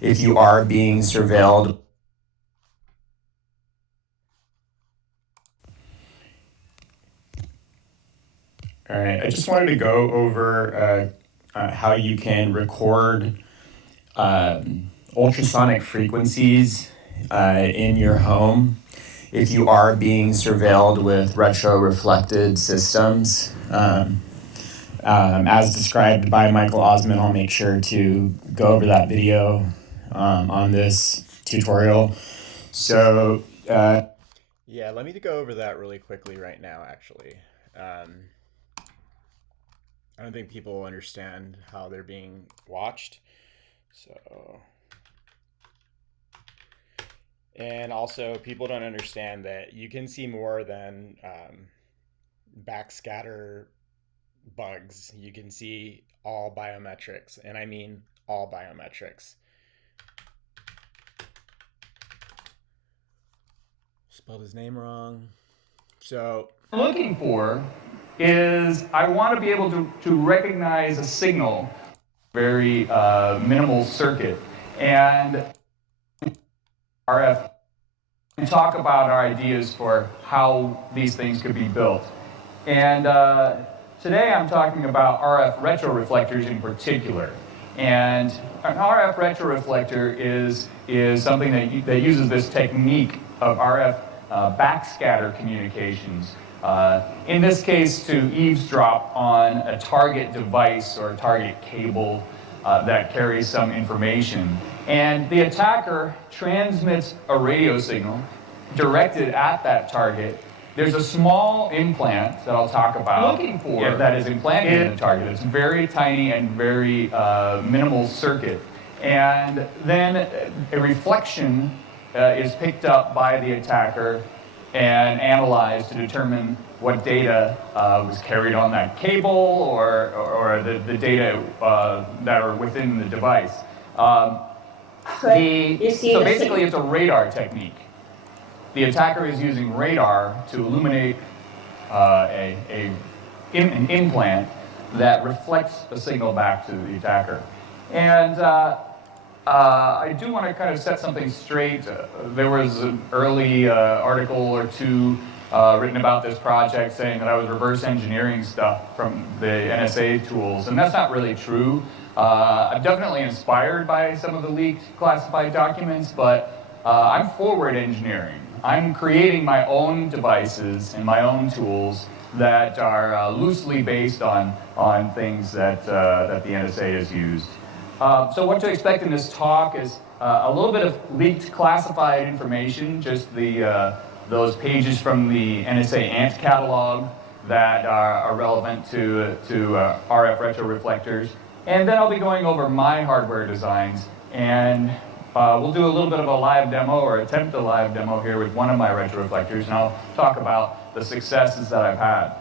if you are being surveilled. All right, I just wanted to go over how you can record ultrasonic frequencies in your home if you are being surveilled with retroreflected systems. As described by Michael Osman, I'll make sure to go over that video on this tutorial. So, Yeah, let me go over that really quickly right now, actually. I don't think people understand how they're being watched. So, and also, people don't understand that you can see more than backscatter bugs. You can see all biometrics, and I mean all biometrics. Spelled his name wrong. So, looking for is I want to be able to recognize a signal, very minimal circuit, and RF, and talk about our ideas for how these things could be built. And today I'm talking about RF retroreflectors in particular. And an RF retroreflector is something that uses this technique of RF backscatter communications. In this case, to eavesdrop on a target device or a target cable that carries some information. And the attacker transmits a radio signal directed at that target. There's a small implant that I'll talk about that is implanted in the target. It's very tiny and very minimal circuit. And then a reflection is picked up by the attacker and analyzed to determine what data was carried on that cable or the data that are within the device. So basically, it's a radar technique. The attacker is using radar to illuminate an implant that reflects a signal back to the attacker. And I do want to kind of set something straight. There was an early article or two written about this project saying that I was reverse engineering stuff from the NSA tools, and that's not really true. I'm definitely inspired by some of the leaked classified documents, but I'm forward engineering. I'm creating my own devices and my own tools that are loosely based on things that the NSA has used. So what to expect in this talk is a little bit of leaked classified information, just those pages from the NSA ANT catalog that are relevant to RF retroreflectors. And then I'll be going over my hardware designs, and we'll do a little bit of a live demo or attempt a live demo here with one of my retroreflectors, and I'll talk about the successes that I've had.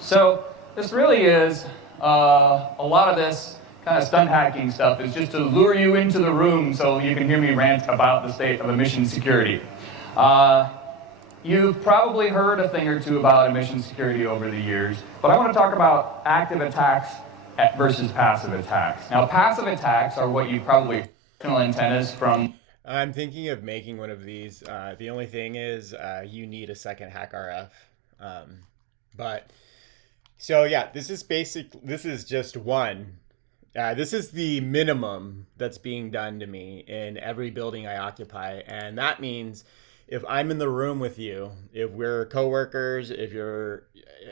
So this really is a lot of this kind of stunt hacking stuff is just to lure you into the room so you can hear me rant about the state of emission security. You've probably heard a thing or two about emission security over the years, but I want to talk about active attacks versus passive attacks. Now, passive attacks are what you probably antennas from. I'm thinking of making one of these. The only thing is you need a second hack RF. But so yeah, this is just one. This is the minimum that's being done to me in every building I occupy. And that means if I'm in the room with you, if we're coworkers, if you're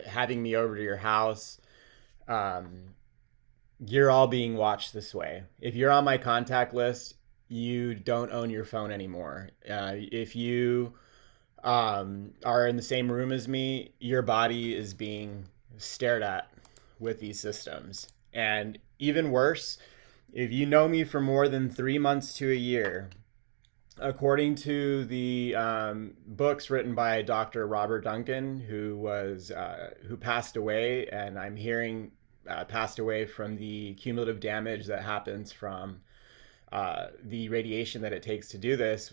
having me over to your house, you're all being watched this way. If you're on my contact list, you don't own your phone anymore. If you are in the same room as me, your body is being stared at with these systems. And even worse, if you know me for more than 3 months to a year, according to the books written by Dr. Robert Duncan, who passed away, and I'm hearing passed away from the cumulative damage that happens from the radiation that it takes to do this,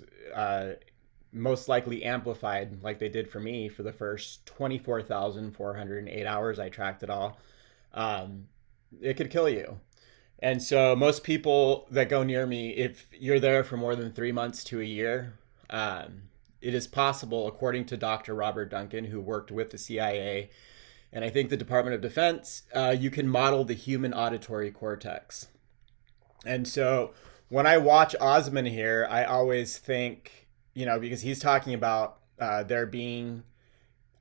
most likely amplified like they did for me for the first 24,408 hours I tracked it all. It could kill you. And so most people that go near me, if you're there for more than 3 months to a year, um, it is possible, according to Dr. Robert Duncan, who worked with the CIA and I think the Department of Defense, you can model the human auditory cortex. And so when I watch Osman here, I always think, because he's talking about there being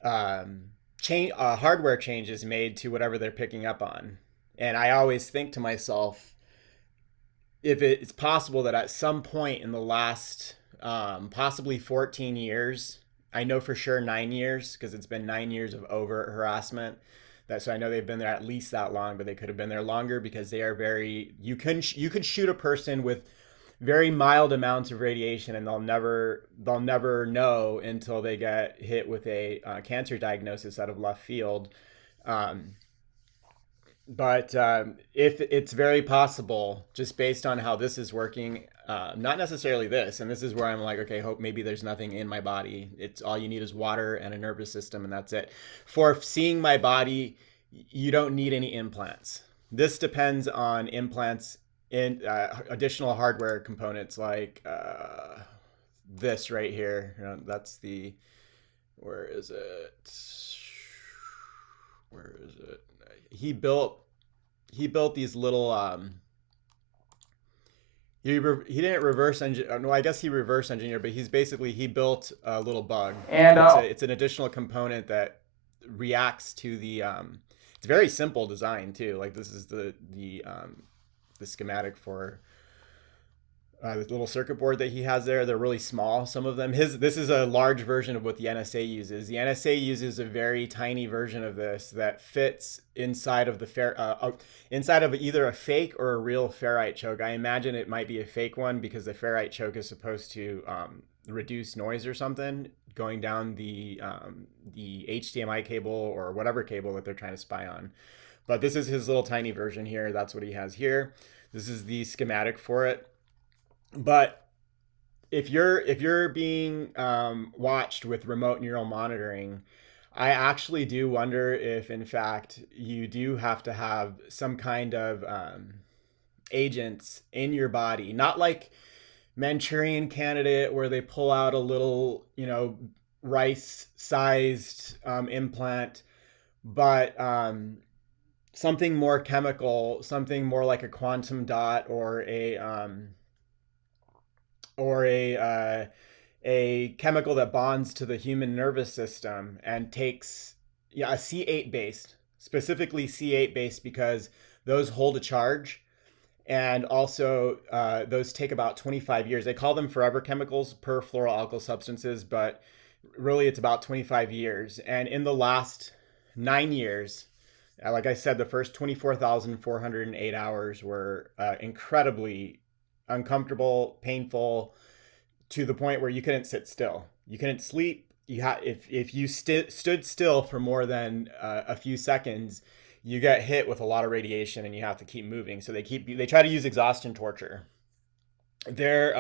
hardware changes made to whatever they're picking up on. And I always think to myself, if it's possible that at some point in the last possibly 14 years, I know for sure 9 years, because it's been 9 years of overt harassment. So I know they've been there at least that long, but they could have been there longer because they are you could shoot a person with very mild amounts of radiation and they'll never know until they get hit with a cancer diagnosis out of left field. Um, but if it's very possible, just based on how this is working, not necessarily this, and this is where I'm like, okay, hope maybe there's nothing in my body. It's all you need is water and a nervous system, and that's it. For seeing my body, you don't need any implants. This depends on implants in additional hardware components like this right here. That's the, where is it? Where is it? He built these little he didn't reverse engineer. No, I guess he reverse engineered, but he built a little bug. And It's an additional component that reacts to the it's very simple design too. Like this is the schematic for the little circuit board that he has there. They're really small, some of them. This is a large version of what the NSA uses. The NSA uses a very tiny version of this that fits inside of inside of either a fake or a real ferrite choke. I imagine it might be a fake one because the ferrite choke is supposed to reduce noise or something going down the HDMI cable or whatever cable that they're trying to spy on. But this is his little tiny version here. That's what he has here. This is the schematic for it. But if you're being watched with remote neural monitoring, I actually do wonder if, in fact, you do have to have some kind of agents in your body, not like Manchurian Candidate where they pull out a little, rice-sized implant, but something more chemical, something more like a quantum dot or a chemical that bonds to the human nervous system and takes a C8 based, specifically C8 based, because those hold a charge. And also, those take about 25 years. They call them forever chemicals, perfluoroalkyl substances, but really it's about 25 years. And in the last 9 years, like I said, the first 24,408 hours were incredibly uncomfortable, painful, to the point where you couldn't sit still. You couldn't sleep. If you stood still for more than a few seconds, you get hit with a lot of radiation and you have to keep moving. So they try to use exhaustion torture. They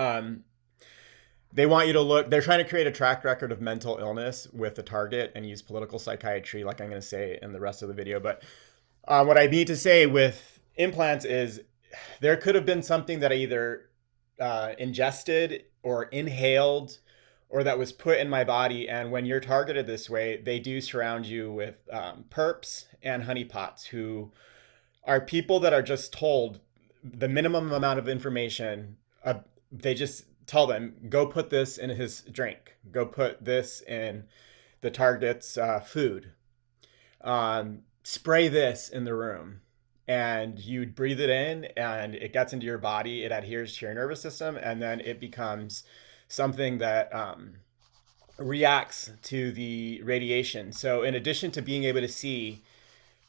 want you to look. They're trying to create a track record of mental illness with the target and use political psychiatry, like I'm going to say in the rest of the video. But what I need to say with implants is there could have been something that I either ingested or inhaled or that was put in my body. And when you're targeted this way, they do surround you with perps and honeypots, who are people that are just told the minimum amount of information. They just tell them, go put this in his drink, go put this in the target's food, spray this in the room. And you breathe it in and it gets into your body, it adheres to your nervous system, and then it becomes something that reacts to the radiation. So in addition to being able to see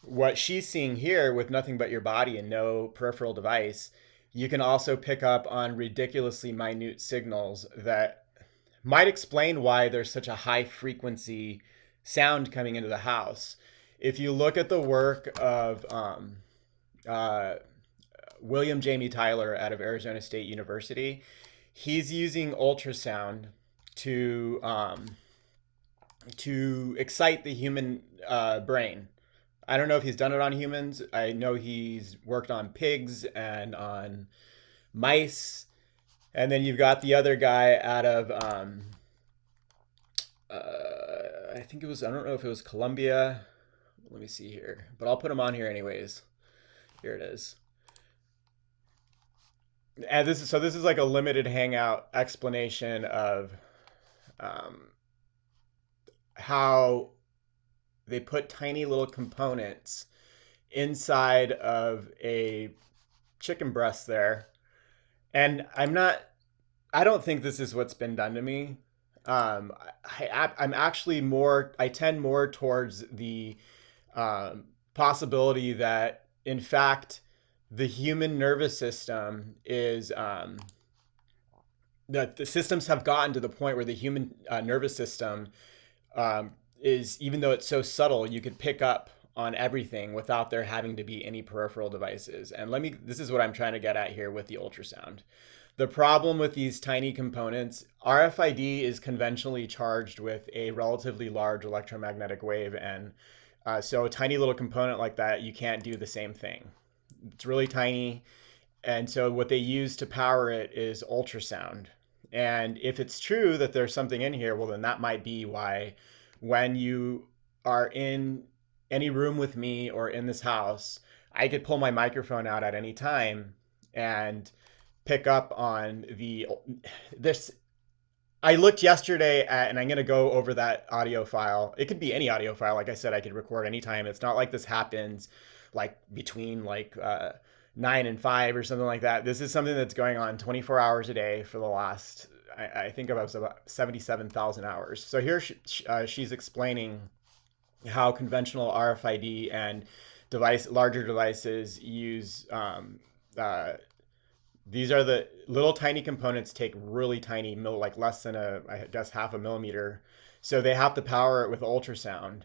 what she's seeing here with nothing but your body and no peripheral device, you can also pick up on ridiculously minute signals that might explain why there's such a high frequency sound coming into the house. If you look at the work of William Jamie Tyler out of Arizona State University, he's using ultrasound to excite the human brain I don't know if he's done it on humans. I know he's worked on pigs and on mice. And then you've got the other guy out of, I think it was, I don't know if it was Colombia. Let me see here, but I'll put him on here anyways. Here it is. And this is like a limited hangout explanation of um, how they put tiny little components inside of a chicken breast there. And I don't think this is what's been done to me. Um, I'm actually I tend more towards the possibility that, in fact, the human nervous system is, that the systems have gotten to the point where the human nervous system is, even though it's so subtle, you could pick up on everything without there having to be any peripheral devices. And this is what I'm trying to get at here with the ultrasound. The problem with these tiny components, RFID is conventionally charged with a relatively large electromagnetic wave. And so a tiny little component like that, you can't do the same thing. It's really tiny. And so what they use to power it is ultrasound. And if it's true that there's something in here, well, then that might be why when you are in any room with me or in this house, I could pull my microphone out at any time and pick up on this. I looked yesterday at, and I'm going to go over that audio file. It could be any audio file. Like I said, I could record anytime. It's not like this happens like between 9 and 5 or something like that. This is something that's going on 24 hours a day for the last, I think it was about 77,000 hours. So here she's explaining how conventional RFID and larger devices use, these are the little tiny components, take really tiny, like less than I guess half a millimeter. So they have to power it with ultrasound.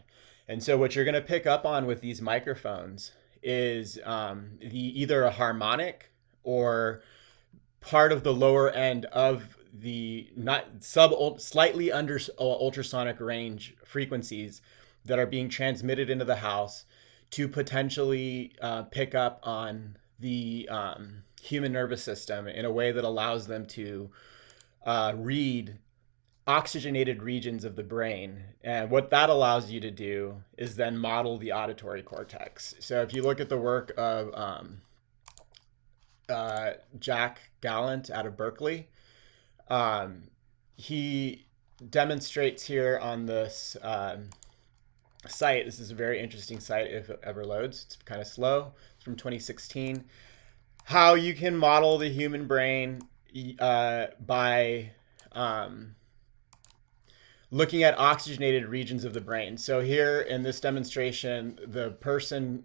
And so what you're going to pick up on with these microphones is either a harmonic or part of the lower end of the slightly under ultrasonic range frequencies that are being transmitted into the house to potentially pick up on the human nervous system in a way that allows them to read oxygenated regions of the brain. And what that allows you to do is then model the auditory cortex. So if you look at the work of Jack Gallant out of Berkeley, he demonstrates here on this site. This is a very interesting site if it ever loads. It's kind of slow. It's from 2016. How you can model the human brain by looking at oxygenated regions of the brain. So here in this demonstration, the person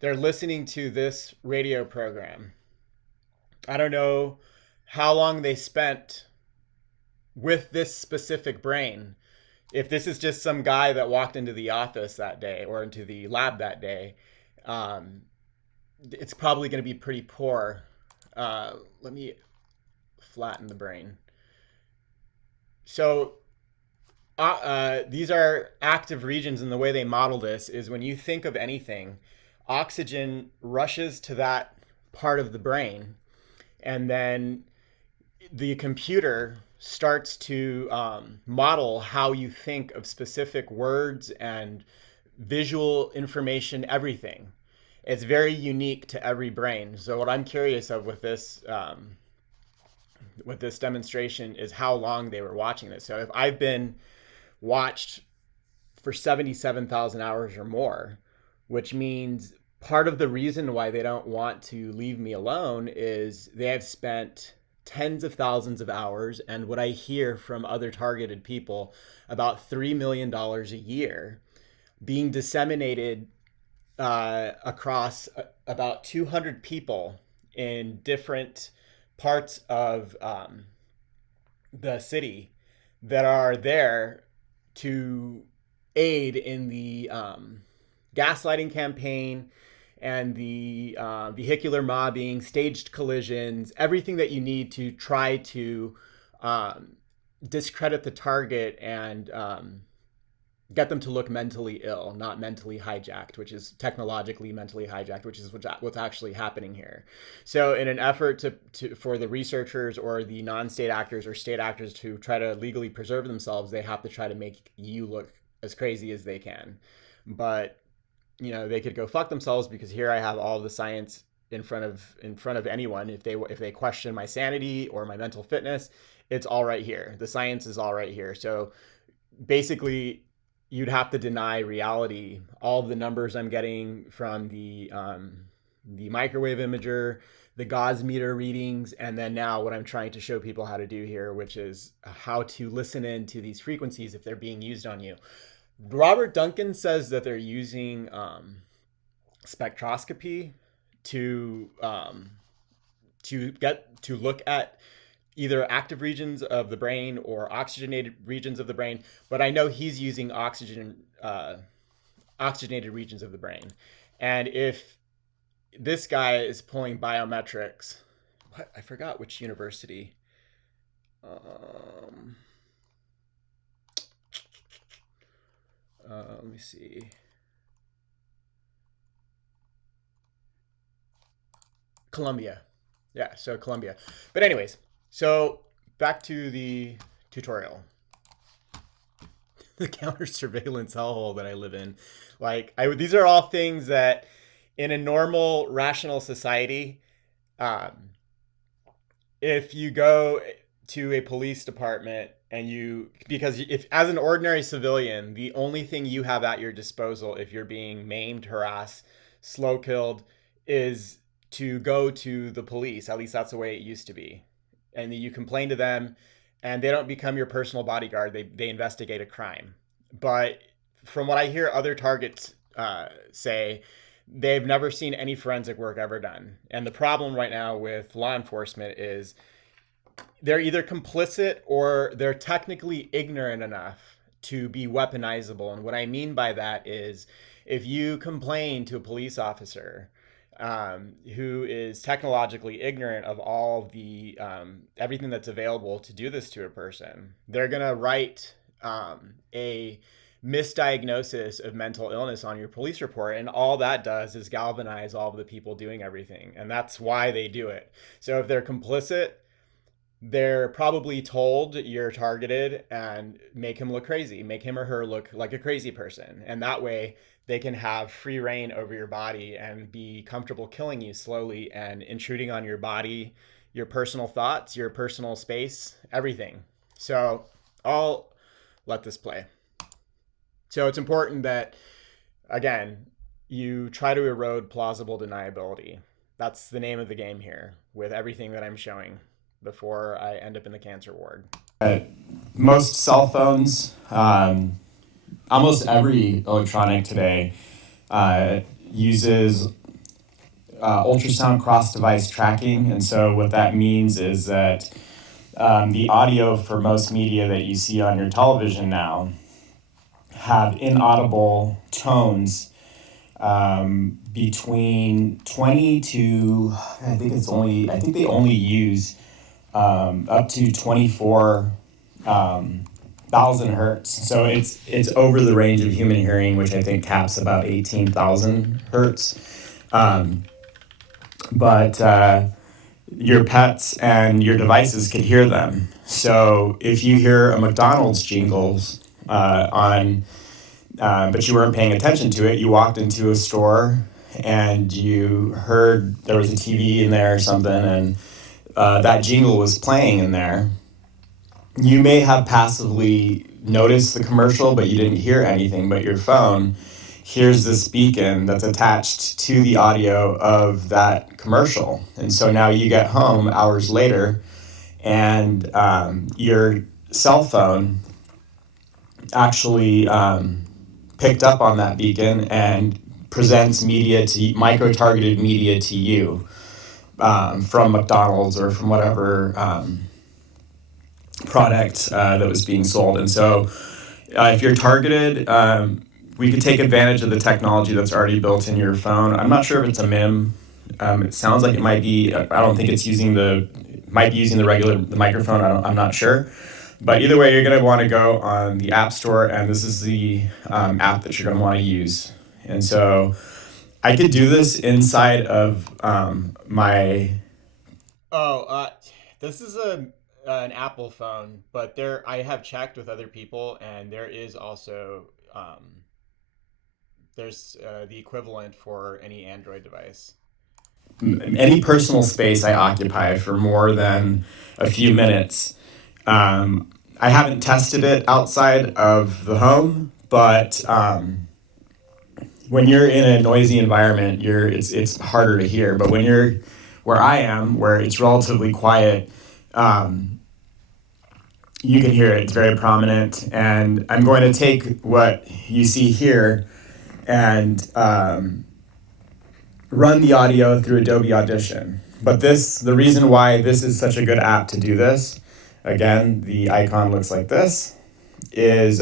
they're listening to this radio program. I don't know how long they spent with this specific brain. If this is just some guy that walked into the office that day or into the lab that day, it's probably going to be pretty poor. Let me flatten the brain. So these are active regions, and the way they model this is when you think of anything, oxygen rushes to that part of the brain, and then the computer starts to model how you think of specific words and visual information, everything. It's very unique to every brain. So what I'm curious of with this demonstration is how long they were watching this. So if I've been watched for 77,000 hours or more, which means part of the reason why they don't want to leave me alone is they have spent tens of thousands of hours, and what I hear from other targeted people, about $3 million a year being disseminated across about 200 people in different parts of the city that are there to aid in the gaslighting campaign and the vehicular mobbing, staged collisions, everything that you need to try to discredit the target and get them to look mentally ill, not mentally hijacked, which is technologically mentally hijacked, which is what's actually happening here. So in an effort for the researchers or the non-state actors or state actors to try to legally preserve themselves, they have to try to make you look as crazy as they can. But they could go fuck themselves, because here I have all the science in front of anyone. If they question my sanity or my mental fitness, it's all right here. The science is all right here. So basically, you'd have to deny reality. All the numbers I'm getting from the microwave imager, the Gauss meter readings, and then now what I'm trying to show people how to do here, which is how to listen in to these frequencies if they're being used on you. Robert Duncan says that they're using spectroscopy to look at either active regions of the brain or oxygenated regions of the brain, but I know he's using oxygenated regions of the brain. And if this guy is pulling biometrics, I forgot which university. Let me see. Columbia. Yeah, so Columbia. But anyways, so back to the tutorial. The counter surveillance hellhole that I live in. These are all things that in a normal, rational society, if you go to a police department because if as an ordinary civilian, the only thing you have at your disposal if you're being maimed, harassed, slow killed, is to go to the police. At least that's the way it used to be. And you complain to them, and they don't become your personal bodyguard. They investigate a crime. But from what I hear other targets say, they've never seen any forensic work ever done. And the problem right now with law enforcement is they're either complicit or they're technically ignorant enough to be weaponizable. And what I mean by that is, if you complain to a police officer who is technologically ignorant of all the everything that's available to do this to a person, they're gonna write a misdiagnosis of mental illness on your police report, and all that does is galvanize all of the people doing everything, and that's why they do it. So if they're complicit, they're probably told you're targeted and make him look crazy, make him or her look like a crazy person, and that way they can have free reign over your body and be comfortable killing you slowly and intruding on your body, your personal thoughts, your personal space, everything. So I'll let this play. So it's important that, again, you try to erode plausible deniability. That's the name of the game here with everything that I'm showing before I end up in the cancer ward. Most cell phones, almost every electronic today uses ultrasound cross-device tracking. And so what that means is that the audio for most media that you see on your television now have inaudible tones between 20 to, I think they only use up to 24,000 hertz. So it's over the range of human hearing, which I think caps about 18,000 hertz. But your pets and your devices could hear them. So if you hear a McDonald's jingles but you weren't paying attention to it, you walked into a store and you heard there was a TV in there or something, and that jingle was playing in there, you may have passively noticed the commercial, but you didn't hear anything, but your phone hears this beacon that's attached to the audio of that commercial. And so now you get home hours later, and your cell phone actually picked up on that beacon and presents micro-targeted media to you from McDonald's or from whatever product that was being sold. And so if you're targeted, we could take advantage of the technology that's already built in your phone. I'm not sure if it's a MIM. It sounds like it might be. I don't think it's might be using the microphone. I'm not sure. But either way, you're going to want to go on the App Store, and this is the app that you're going to want to use. And so I could do this inside of my. This is an Apple phone, but I have checked with other people, and there is also there's the equivalent for any Android device. Any personal space I occupy for more than a few minutes. I haven't tested it outside of the home, but when you're in a noisy environment, it's harder to hear. But when you're where I am, where it's relatively quiet, you can hear it. It's very prominent. And I'm going to take what you see here and run the audio through Adobe Audition. But the reason why this is such a good app to do this, again, the icon looks like this, is,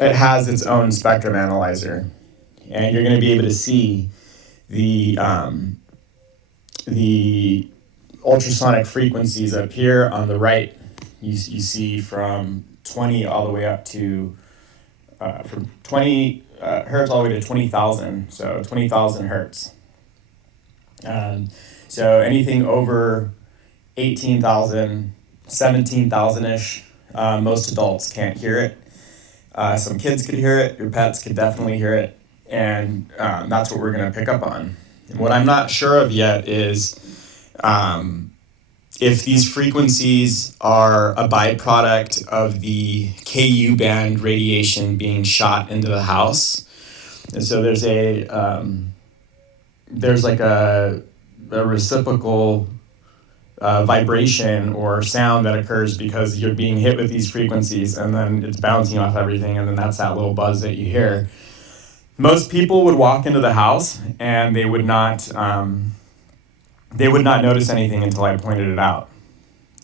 it has its own spectrum analyzer. And you're going to be able to see the ultrasonic frequencies up here on the right. You see from 20 all the way up to, from 20 hertz all the way to 20,000, so 20,000 hertz. So anything over 18,000, 17,000-ish, most adults can't hear it. Some kids could hear it, your pets could definitely hear it, and that's what we're going to pick up on. And what I'm not sure of yet is if these frequencies are a byproduct of the KU band radiation being shot into the house. And so there's like a reciprocal vibration or sound that occurs because you're being hit with these frequencies, and then it's bouncing off everything, and then that's that little buzz that you hear. Most people would walk into the house and they would not notice anything until I pointed it out.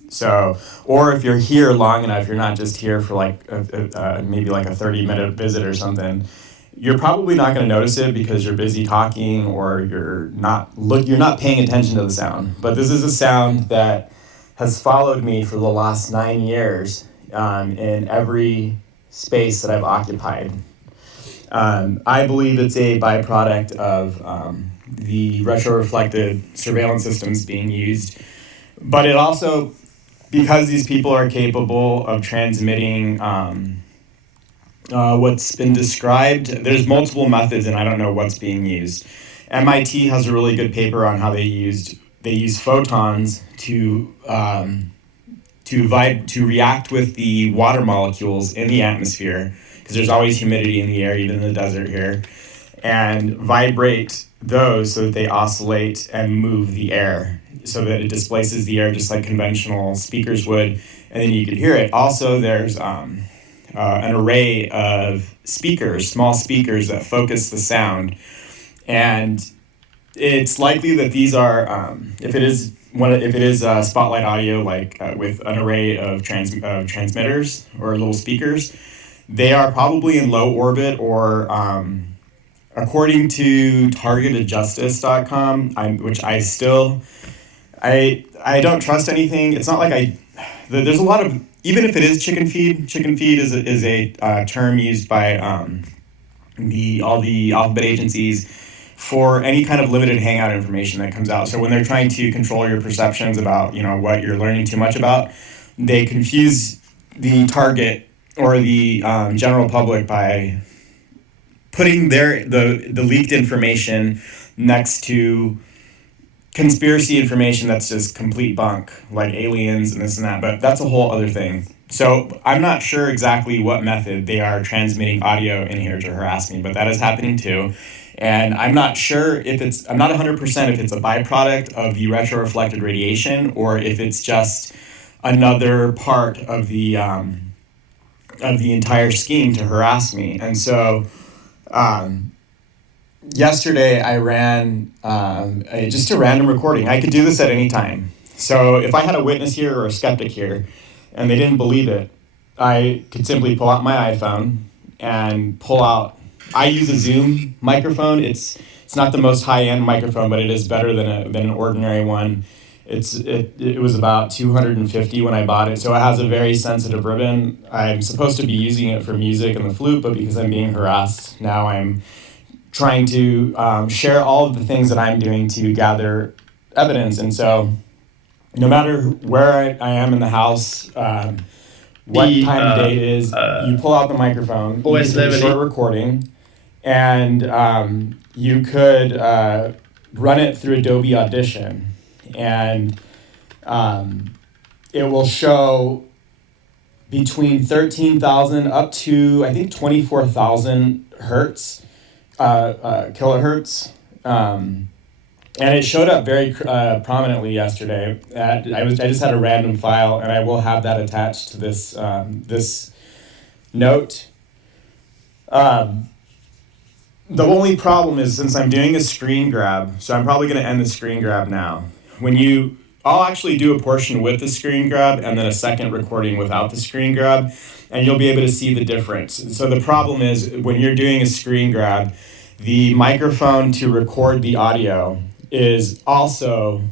So, or if you're here long enough, you're not just here for like maybe like a 30-minute visit or something, you're probably not going to notice it because you're busy talking or you're not paying attention to the sound. But this is a sound that has followed me for the last 9 years in every space that I've occupied. I believe it's a byproduct of the retroreflected surveillance systems being used, but it also, because these people are capable of transmitting what's been described, there's multiple methods and I don't know what's being used. MIT has a really good paper on how they use photons to react with the water molecules in the atmosphere, because there's always humidity in the air, even in the desert here, and vibrate those so that they oscillate and move the air so that it displaces the air just like conventional speakers would, and then you could hear it. Also, there's an array of speakers, small speakers that focus the sound, and it's likely that these are, if it is spotlight audio, like with an array of transmitters or little speakers, they are probably in low orbit or, according to targetedjustice.com, which I don't trust anything. It's not like there's a lot of, even if it is chicken feed is a term used by all the alphabet agencies for any kind of limited hangout information that comes out. So when they're trying to control your perceptions about what you're learning too much about, they confuse the target or the general public by putting the leaked information next to conspiracy information that's just complete bunk, like aliens and this and that, but that's a whole other thing. So I'm not sure exactly what method they are transmitting audio in here to harass me, but that is happening too. And I'm not sure I'm not 100% if it's a byproduct of the retroreflected radiation or if it's just another part of the entire scheme to harass me. And so yesterday I ran just a random recording. I could do this at any time. So if I had a witness here or a skeptic here and they didn't believe it, I could simply pull out my iPhone and I use a Zoom microphone. It's not the most high-end microphone, but it is better than an ordinary one. It was about 250 when I bought it, so it has a very sensitive ribbon. I'm supposed to be using it for music and the flute, but because I'm being harassed now, I'm trying to share all of the things that I'm doing to gather evidence. And so, no matter where I am in the house, what time of day it is, you pull out the microphone, you OS can do a level short recording, and you could run it through Adobe Audition, and it will show between 13,000 up to, I think, 24,000 hertz, kilohertz. And it showed up very prominently yesterday. I just had a random file, and I will have that attached to this this note. The only problem is, since I'm doing a screen grab, so I'm probably going to end the screen grab now. I'll actually do a portion with the screen grab and then a second recording without the screen grab, and you'll be able to see the difference. So the problem is, when you're doing a screen grab, the microphone to record the audio is also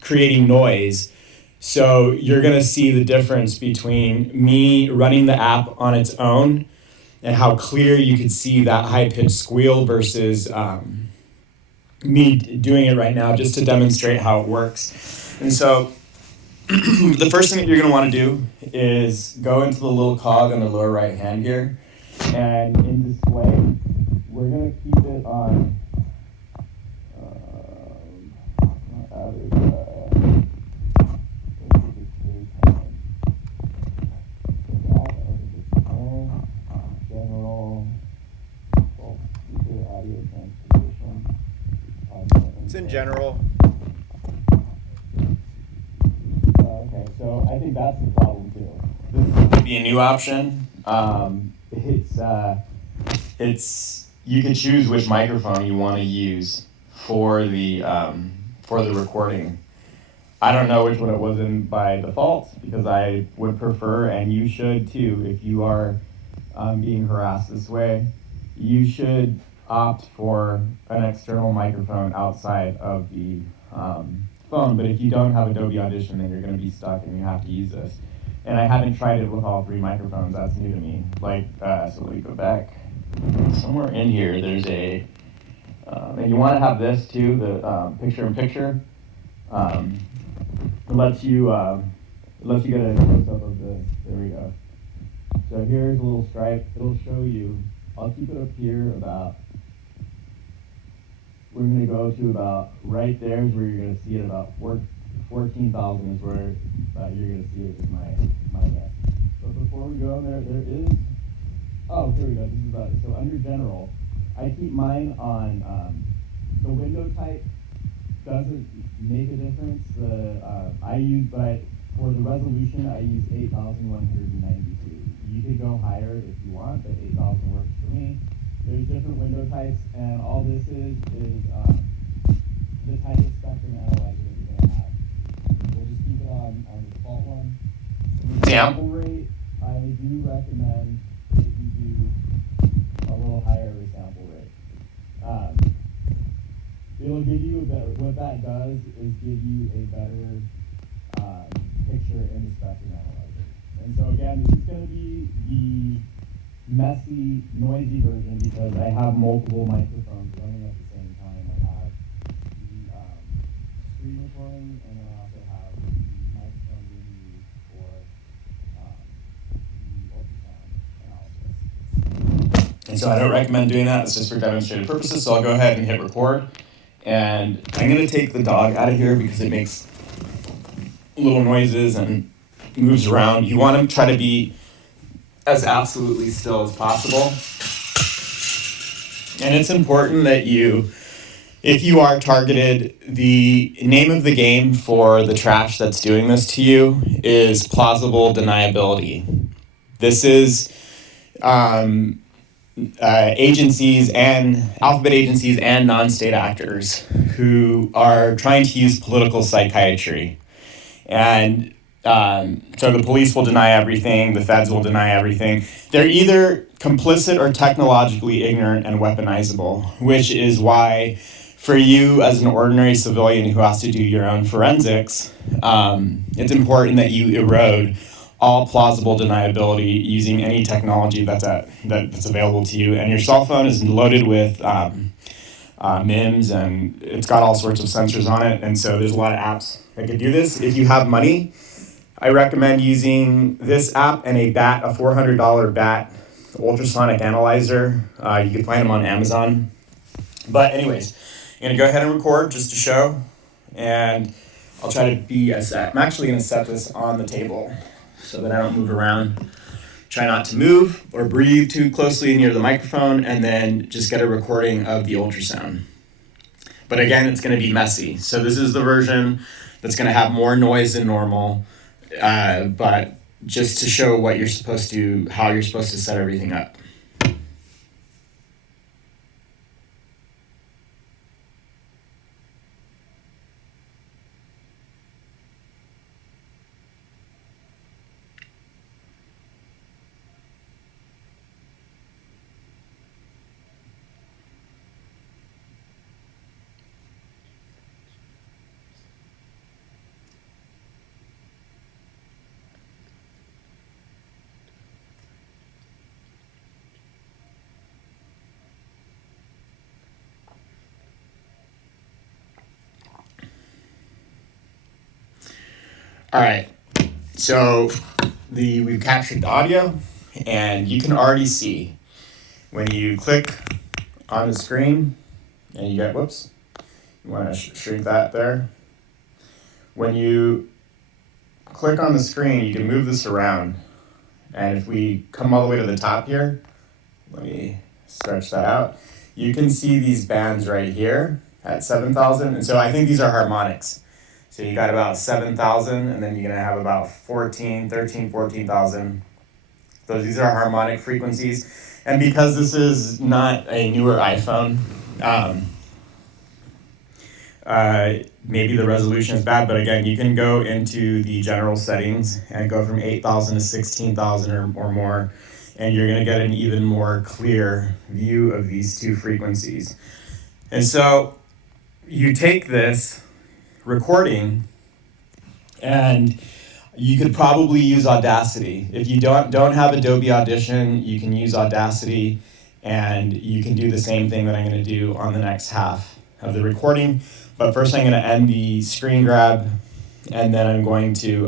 creating noise. So you're going to see the difference between me running the app on its own and how clear you could see that high-pitched squeal versus me doing it right now, just to demonstrate how it works. And so the first thing that you're going to want to do is go into the little cog on the lower right hand here, and in display, we're going to keep it on general speaker audio transposition. It's in general. Okay, so I think that's the problem too. This is going to be a new option. It's you can choose which microphone you want to use for the recording. I don't know which one it was in by default, because I would prefer, and you should too, if you are being harassed this way, you should opt for an external microphone outside of the phone. But if you don't have Adobe Audition, then you're going to be stuck and you have to use this. And I haven't tried it with all three microphones. That's new to me. So we go back. Somewhere in here, there's a, and you want to have this too, the picture-in-picture. It lets you get a close-up of the, there we go. So here's a little stripe. It'll show you, I'll keep it up here about, we're going to go to about, right there is where you're going to see it, about 14,000 is where you're going to see it, is my guess. But before we go there is, oh, here we go, this is about it. So under general, I keep mine on, the window type doesn't make a difference. But for the resolution, I use 8,192. You could go higher if you want, but 8,000 works for me. There's different window types, and all this is the type of spectrum analyzer that you're gonna have. We'll just keep it on the default one. The sample rate, I do recommend that you do a little higher of a sample rate. It'll give you a better, what that does is give you a better picture in the spectrum analyzer. And so again, this is going to be the messy, noisy version, because I have multiple microphones running at the same time. I have the screen recording, and then I also have the microphone being used for the ultrasound analysis. And so I don't recommend doing that. It's just for demonstrative purposes. So I'll go ahead and hit record. And I'm going to take the dog out of here because it makes little noises and moves around. You want to try to be as absolutely still as possible. And it's important that if you are targeted, the name of the game for the trash that's doing this to you is plausible deniability. This is agencies and alphabet agencies and non-state actors who are trying to use political psychiatry. And so the police will deny everything, the feds will deny everything. They're either complicit or technologically ignorant and weaponizable, which is why for you as an ordinary civilian who has to do your own forensics, it's important that you erode all plausible deniability using any technology that's available to you. And your cell phone is loaded with MIMS, and it's got all sorts of sensors on it. And so there's a lot of apps that can do this. If you have money, I recommend using this app and a BAT, a $400 BAT ultrasonic analyzer. You can find them on Amazon. But anyways, I'm gonna go ahead and record just to show, and I'll try to be I'm actually gonna set this on the table so that I don't move around. Try not to move or breathe too closely near the microphone, and then just get a recording of the ultrasound. But again, it's gonna be messy. So this is the version that's gonna have more noise than normal, but just to show how you're supposed to set everything up. All right, so we've captured the audio, and you can already see when you click on the screen, and you get, whoops, you want to shrink that there. When you click on the screen, you can move this around, and if we come all the way to the top here, let me stretch that out, you can see these bands right here at 7,000, and so I think these are harmonics. So you got about 7,000, and then you're gonna have about 14,000. So these are harmonic frequencies. And because this is not a newer iPhone, maybe the resolution is bad, but again, you can go into the general settings and go from 8,000 to 16,000 or more, and you're gonna get an even more clear view of these two frequencies. And so you take this recording, and you could probably use Audacity. If you don't have Adobe Audition, you can use Audacity, and you can do the same thing that I'm going to do on the next half of the recording. But first I'm going to end the screen grab, and then I'm going to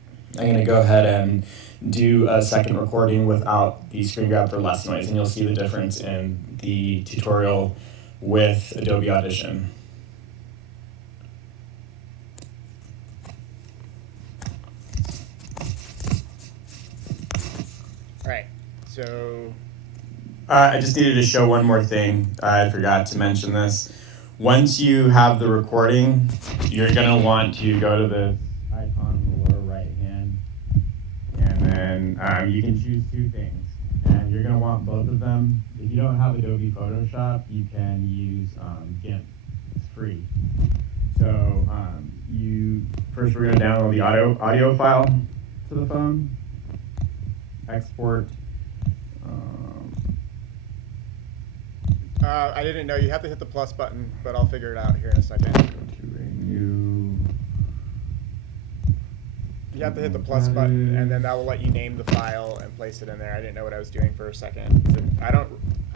go ahead and do a second recording without the screen grab for less noise, and you'll see the difference in the tutorial with Adobe Audition. Right. So I just needed to show one more thing. I forgot to mention this. Once you have the recording, you're gonna want to go to the icon in the lower right hand, and then you can choose two things. And you're gonna want both of them. If you don't have Adobe Photoshop, you can use GIMP. It's free. So first we're gonna download the audio file to the phone. Export. I didn't know you have to hit the plus button, but I'll figure it out here in a second. Go to a new. You have to hit the plus button, and then that will let you name the file and place it in there. I didn't know what I was doing for a second.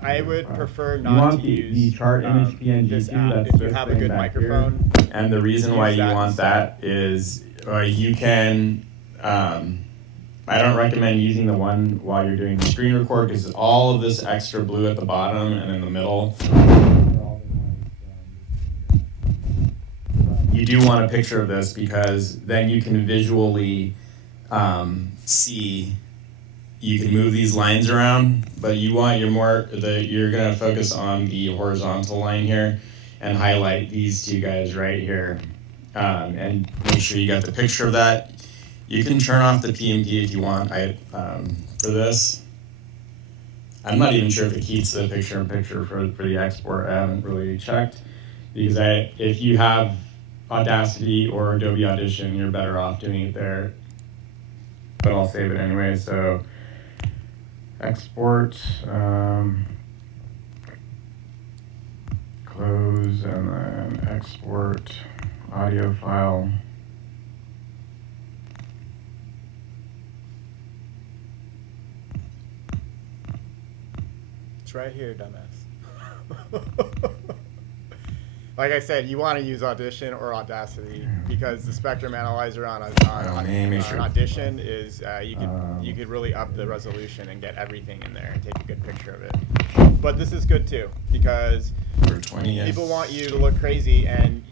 I would prefer not to use the chart image PNG this too. app. That's If you have a good microphone. Here. And the reason why you want that is you can. I don't recommend using the one while you're doing the screen record, because all of this extra blue at the bottom and in the middle. You do want a picture of this, because then you can visually see. You can move these lines around, but you're gonna focus on the horizontal line here and highlight these two guys right here, and make sure you got the picture of that. You can turn off the PNG if you want. For this, I'm not even sure if it keeps the picture-in-picture for the export. I haven't really checked, because if you have Audacity or Adobe Audition, you're better off doing it there. But I'll save it anyway. So export, and then export audio file. It's right here, dumbass. Like I said, you want to use Audition or Audacity because the spectrum analyzer on Audition is you could really up the resolution and get everything in there and take a good picture of it. But this is good too because For 20, people want you to look crazy, and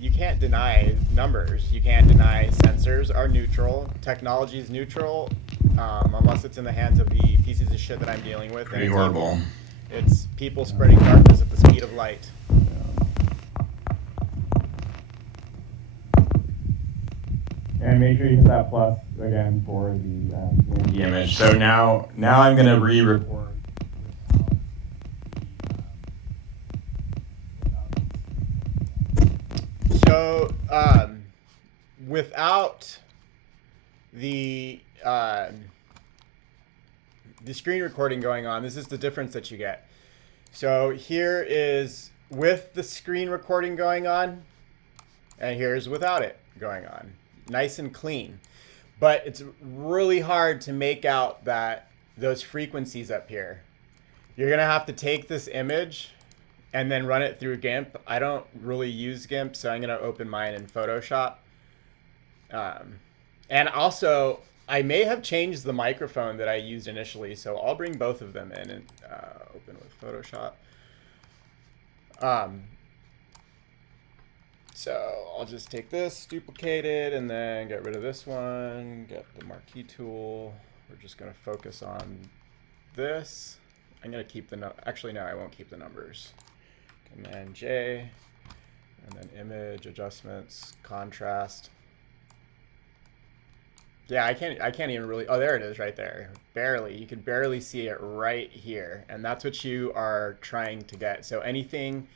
you can't deny numbers. You can't deny sensors are neutral. Technology is neutral unless it's in the hands of the pieces of shit that I'm dealing with. Pretty horrible. It's people spreading darkness at the speed of light. And make sure you hit that plus again for the image. So now I'm going to re-record. So without the screen recording going on, this is the difference that you get. So here is with the screen recording going on, and here's without it going on. Nice and clean. But it's really hard to make out those frequencies up here. You're going to have to take this image and then run it through GIMP. I don't really use GIMP, so I'm going to open mine in Photoshop. And also, I may have changed the microphone that I used initially, so I'll bring both of them in and open with Photoshop. So I'll just take this, duplicate it, and then get rid of this one, get the marquee tool. We're just going to focus on this. I'm going to keep actually, no, I won't keep the numbers. Command J, and then image, adjustments, contrast. Yeah, I can't even really, oh, there it is right there. Barely, you can barely see it right here. And that's what you are trying to get. So anything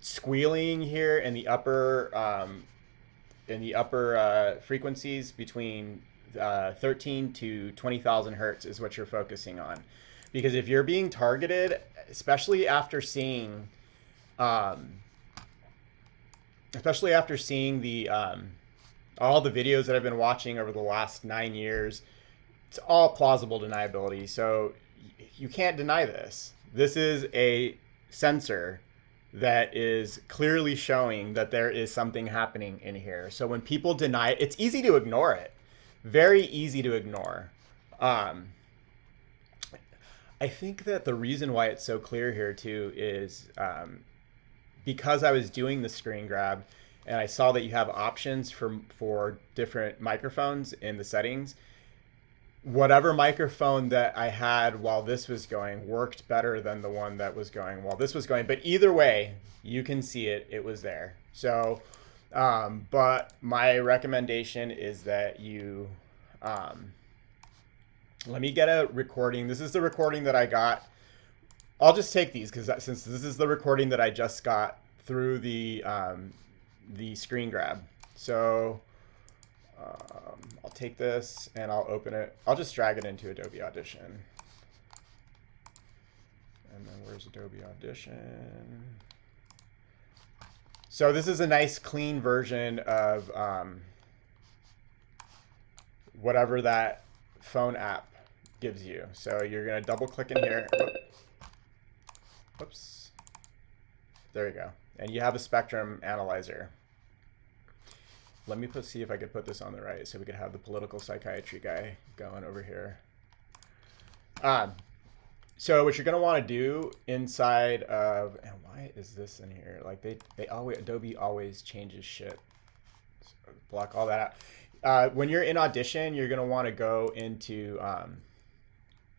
squealing here in the upper frequencies between 13 to 20,000 hertz is what you're focusing on. Because if you're being targeted, especially after seeing the all the videos that I've been watching over the last 9 years, it's all plausible deniability. So you can't deny this. This is a sensor that is clearly showing that there is something happening in here. So when people deny it, it's easy to ignore it. Very easy to ignore. I think that the reason why it's so clear here too is because I was doing the screen grab and I saw that you have options for different microphones in the settings. Whatever microphone that I had while this was going worked better than the one that was going while this was going. But either way, you can see it was there. So, but my recommendation is that you, let me get a recording. This is the recording that I got. I'll just take these because since this is the recording that I just got through the screen grab. So I'll take this and I'll open it. I'll just drag it into Adobe Audition. And then where's Adobe Audition? So this is a nice clean version of whatever that phone app gives you. So you're going to double click in here. Whoops. There you go. And you have a spectrum analyzer. Let me see if I could put this on the right so we could have the political psychiatry guy going over here. So what you're going to want to do inside of, and why is this in here? Like Adobe always changes shit. So block all that out. When you're in Audition, you're going to want to go into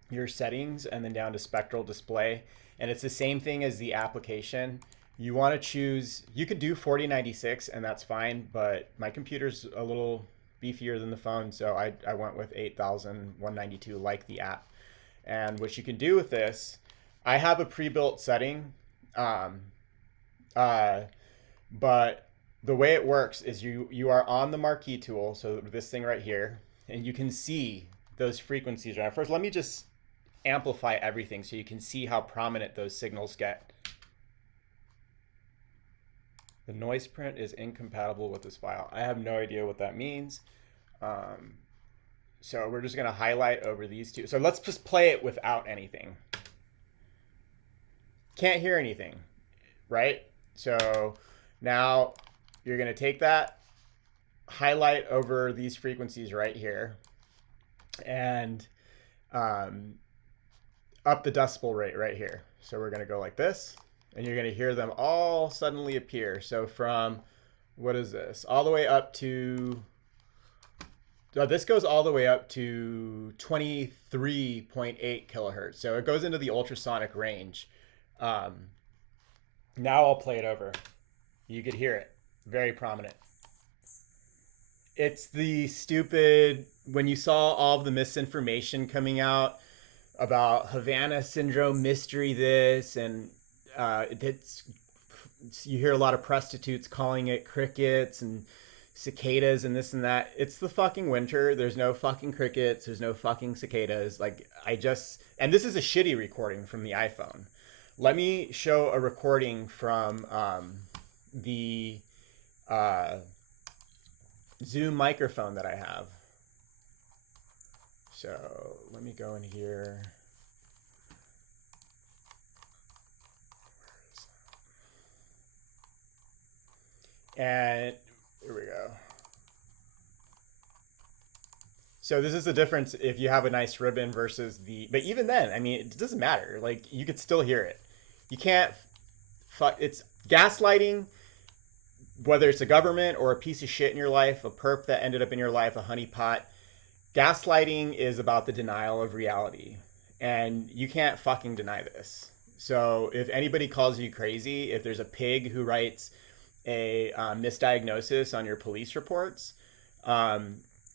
your settings and then down to spectral display. And it's the same thing as the application. You want to choose, you could do 4096 and that's fine, but my computer's a little beefier than the phone, so I went with 8192 like the app. And what you can do with this, I have a pre-built setting, but the way it works is you are on the marquee tool, so this thing right here, and you can see those frequencies right now. First, let me just amplify everything so you can see how prominent those signals get. The noise print is incompatible with this file. I have no idea what that means. So we're just going to highlight over these two. So let's just play it without anything. Can't hear anything, right? So now you're going to take that, highlight over these frequencies right here, and up the decibel rate right here. So we're going to go like this, and you're going to hear them all suddenly appear. So from, what is this? All the way up to, this goes all the way up to 23.8 kilohertz. So it goes into the ultrasonic range. Now I'll play it over. You could hear it. Very prominent. It's the stupid, when you saw all of the misinformation coming out about Havana syndrome, mystery this, and you hear a lot of prostitutes calling it crickets and cicadas and this and that. It's the fucking winter. There's no fucking crickets. There's no fucking cicadas. And this is a shitty recording from the iPhone. Let me show a recording from the Zoom microphone that I have. So let me go in here. And here we go. So this is the difference if you have a nice ribbon versus but even then, I mean, it doesn't matter. Like, you could still hear it. You can't, it's gaslighting, whether it's a government or a piece of shit in your life, a perp that ended up in your life, a honeypot. Gaslighting is about the denial of reality, and you can't fucking deny this. So if anybody calls you crazy, if there's a pig who writes a misdiagnosis on your police reports,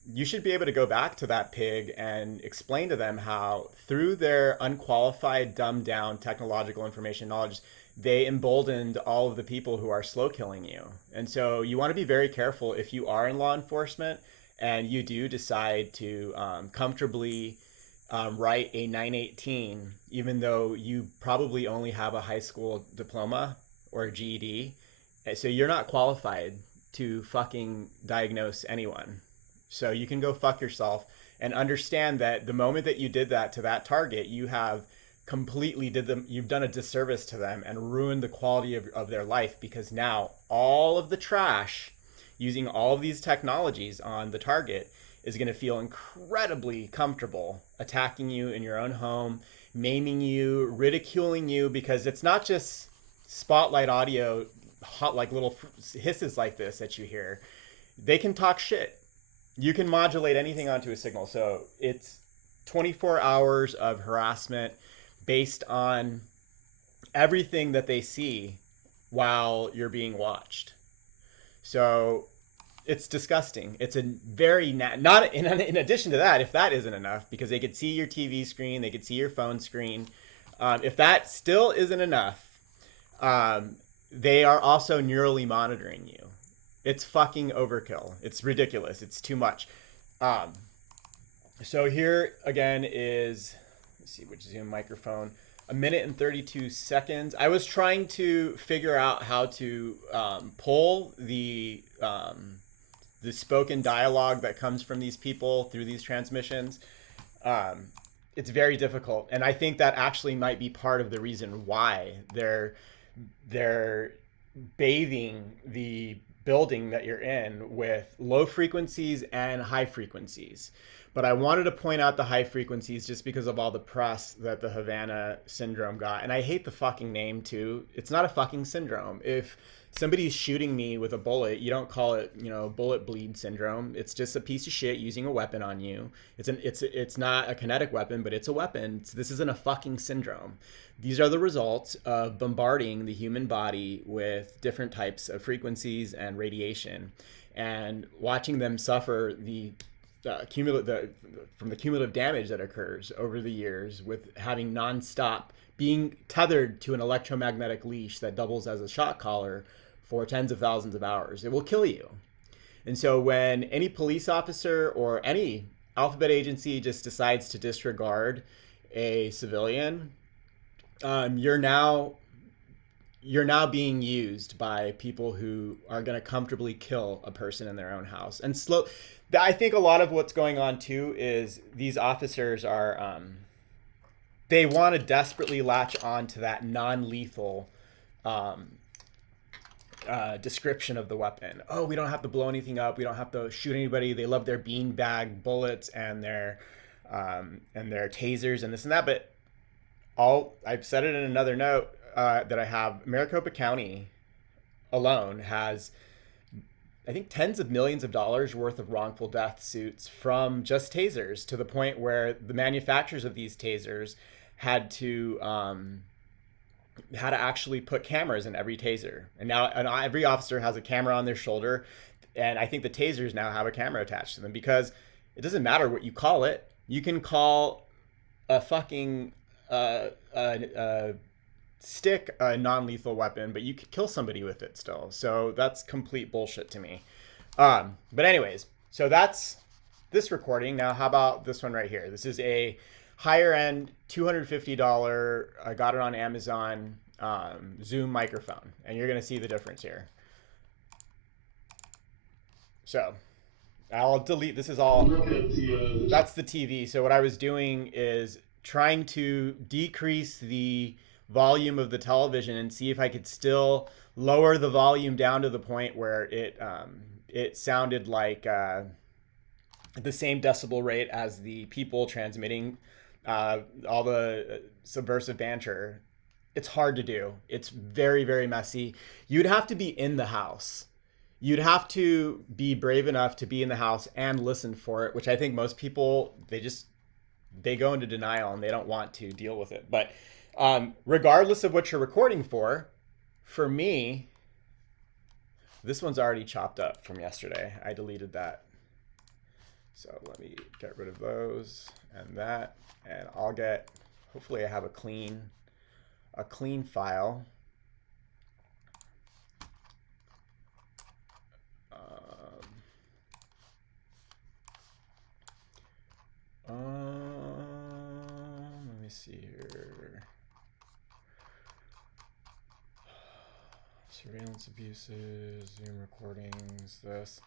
you should be able to go back to that pig and explain to them how, through their unqualified, dumbed down technological information knowledge, they emboldened all of the people who are slow killing you. And so you want to be very careful if you are in law enforcement and you do decide to comfortably write a 918, even though you probably only have a high school diploma or a GED. So you're not qualified to fucking diagnose anyone. So you can go fuck yourself, and understand that the moment that you did that to that target, you have you've done a disservice to them and ruined the quality of their life, because now all of the trash using all of these technologies on the target is going to feel incredibly comfortable attacking you in your own home, maiming you, ridiculing you, because it's not just spotlight audio, like little hisses like this that you hear. They can talk shit. You can modulate anything onto a signal. So it's 24 hours of harassment based on everything that they see while you're being watched. So it's disgusting. It's a very not in addition to that, if that isn't enough, because they could see your TV screen, they could see your phone screen. If that still isn't enough, they are also neurally monitoring you. It's fucking overkill. It's ridiculous. It's too much. So here again is, let's see which Zoom microphone, 1 minute and 32 seconds. I was trying to figure out how to pull the spoken dialogue that comes from these people through these transmissions. It's very difficult, and I think that actually might be part of the reason why they're bathing the building that you're in with low frequencies and high frequencies. But I wanted to point out the high frequencies just because of all the press that the Havana syndrome got. And I hate the fucking name too. It's not a fucking syndrome. If somebody's shooting me with a bullet, you don't call it, bullet bleed syndrome. It's just a piece of shit using a weapon on you. It's not a kinetic weapon, but it's a weapon. This isn't a fucking syndrome. These are the results of bombarding the human body with different types of frequencies and radiation, and watching them suffer from the cumulative damage that occurs over the years with having nonstop, being tethered to an electromagnetic leash that doubles as a shock collar for tens of thousands of hours. It will kill you. And so when any police officer or any alphabet agency just decides to disregard a civilian, you're now you're now being used by people who are going to comfortably kill a person in their own house. And I think a lot of what's going on too is these officers are they want to desperately latch on to that non-lethal um, description of the weapon. Oh, we don't have to blow anything up. We don't have to shoot anybody. They love their beanbag bullets and their tasers and this and that. But I've said it in another note that I have. Maricopa County alone has, I think, tens of millions of dollars worth of wrongful death suits from just tasers, to the point where the manufacturers of these tasers had to actually put cameras in every taser, and now every officer has a camera on their shoulder, and I think the tasers now have a camera attached to them, because it doesn't matter what you call it. You can call a fucking stick a non-lethal weapon, but you could kill somebody with it still. So that's complete bullshit to me. But anyways, so that's this recording. Now, how about this one right here? This is a higher end $250. I got it on Amazon Zoom microphone, and you're gonna see the difference here. So I'll delete. This is all. That's the TV. So what I was doing is trying to decrease the volume of the television and see if I could still lower the volume down to the point where it sounded like the same decibel rate as the people transmitting all the subversive banter. It's hard to do. It's very, very messy. You'd have to be in the house. You'd have to be brave enough to be in the house and listen for it, which I think most people, they go into denial and they don't want to deal with it. But regardless of what you're recording for me, this one's already chopped up from yesterday. I deleted that. So let me get rid of those and that, and hopefully I have a clean file. Let me see here. Surveillance abuses, Zoom recordings, this.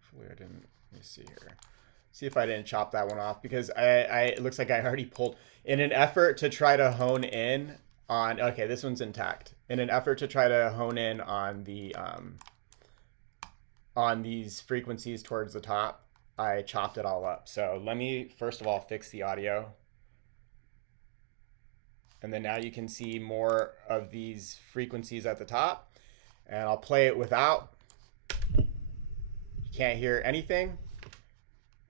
Hopefully I didn't, let me see here. See if I didn't chop that one off, because it looks like I already pulled, in an effort to try to hone in on, okay, this one's intact. In an effort to try to hone in on the, on these frequencies towards the top, I chopped it all up. So let me first of all fix the audio. And then now you can see more of these frequencies at the top. And I'll play it without. You can't hear anything.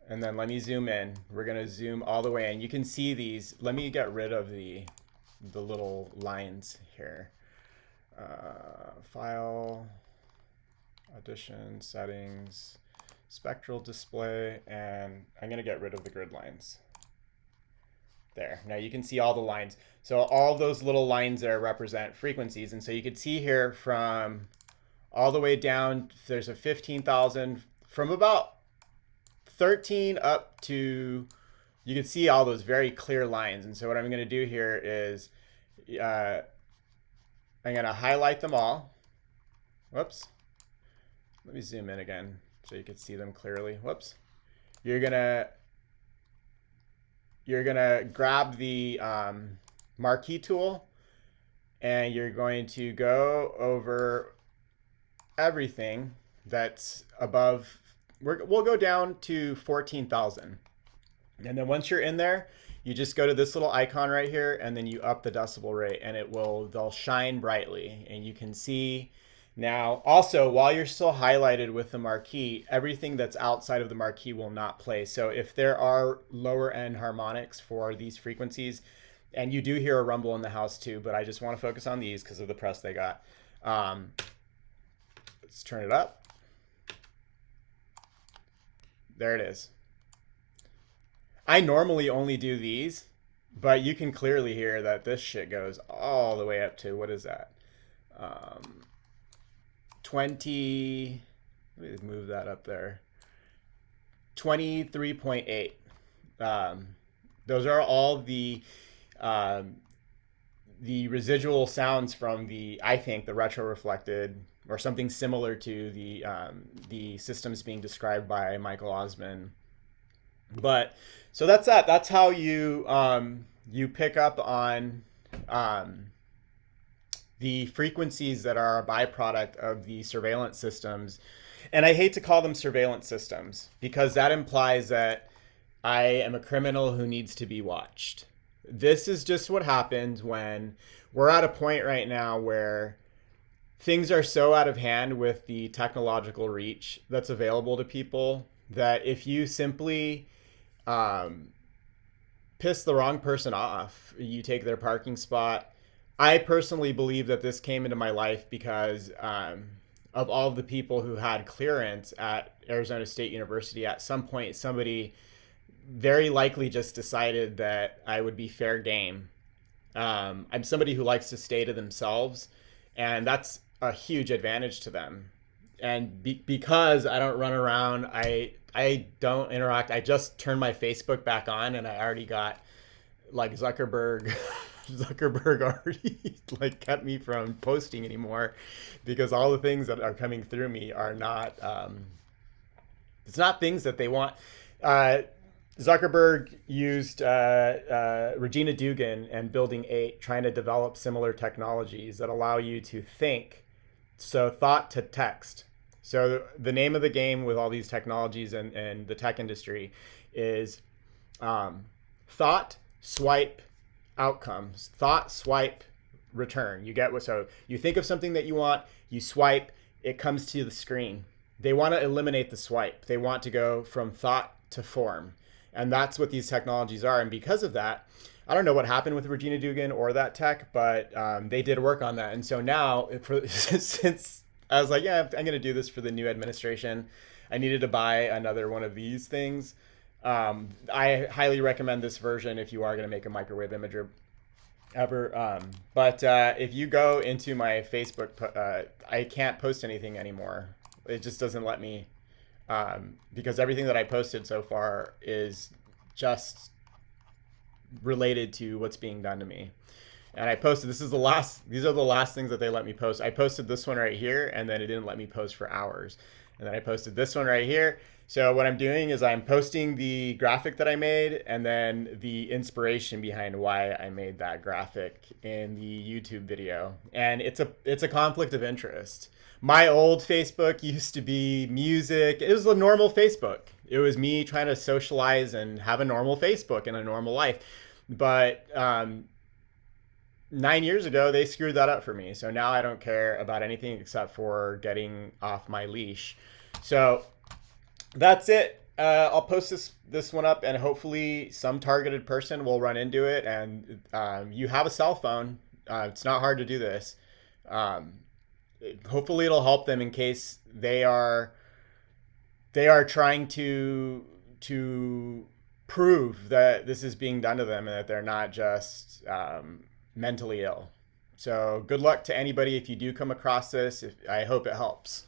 And then let me zoom in. We're gonna zoom all the way in. You can see these. Let me get rid of the little lines here. File, audition, settings, spectral display, and I'm gonna get rid of the grid lines. There, now you can see all the lines. So all those little lines there represent frequencies. And so you can see here from all the way down, there's a 15,000, from about 13 up to, you can see all those very clear lines. And so what I'm gonna do here is, I'm gonna highlight them all. Whoops. Let me zoom in again so you can see them clearly. Whoops. You're gonna grab the marquee tool, and you're going to go over everything that's above. We'll go down to 14,000. And then once you're in there, you just go to this little icon right here, and then you up the decibel rate, and they'll shine brightly. And you can see now, also, while you're still highlighted with the marquee, everything that's outside of the marquee will not play. So if there are lower end harmonics for these frequencies, and you do hear a rumble in the house too, but I just want to focus on these because of the press they got. Let's turn it up. There it is. I normally only do these, but you can clearly hear that this shit goes all the way up to, what is that? 20, let me move that up there. 23.8. those are all the residual sounds from I think the retroreflected, or something similar to the systems being described by Michael Osman. But so that's that. That's how you pick up on the frequencies that are a byproduct of the surveillance systems. And I hate to call them surveillance systems because that implies that I am a criminal who needs to be watched. This is just what happens when we're at a point right now where things are so out of hand with the technological reach that's available to people that if you simply piss the wrong person off, you take their parking spot. I personally believe that this came into my life because of all of the people who had clearance at Arizona State University. At some point, somebody very likely just decided that I would be fair game. I'm somebody who likes to stay to themselves, and that's a huge advantage to them. And because I don't run around, I don't interact. I just turned my Facebook back on, and I already got like Zuckerberg already like kept me from posting anymore because all the things that are coming through me are not it's not things that they want. Zuckerberg used Regina Dugan and Building 8 trying to develop similar technologies that allow you to think, so thought to text. So the name of the game with all these technologies and the tech industry is thought, swipe, outcomes. Thought, swipe, return. You get what? So you think of something that you want, you swipe, it comes to the screen. They want to eliminate the swipe. They want to go from thought to form. And that's what these technologies are. And because of that, I don't know what happened with Regina Dugan or that tech, but they did work on that. And so now, since I was like, yeah, I'm going to do this for the new administration, I needed to buy another one of these things. I highly recommend this version if you are going to make a microwave imager ever. But if you go into my Facebook, I can't post anything anymore. It just doesn't let me. Because everything that I posted so far is just related to what's being done to me. And I posted, these are the last things that they let me post. I posted this one right here, and then it didn't let me post for hours. And then I posted this one right here. So what I'm doing is I'm posting the graphic that I made and then the inspiration behind why I made that graphic in the YouTube video. And it's a conflict of interest. My old Facebook used to be music. It was a normal Facebook. It was me trying to socialize and have a normal Facebook and a normal life. But 9 years ago, they screwed that up for me. So now I don't care about anything except for getting off my leash. So that's it. I'll post this one up, and hopefully some targeted person will run into it. And you have a cell phone. It's not hard to do this. Hopefully it'll help them in case they are trying to prove that this is being done to them and that they're not just mentally ill. So good luck to anybody if you do come across this. I hope it helps.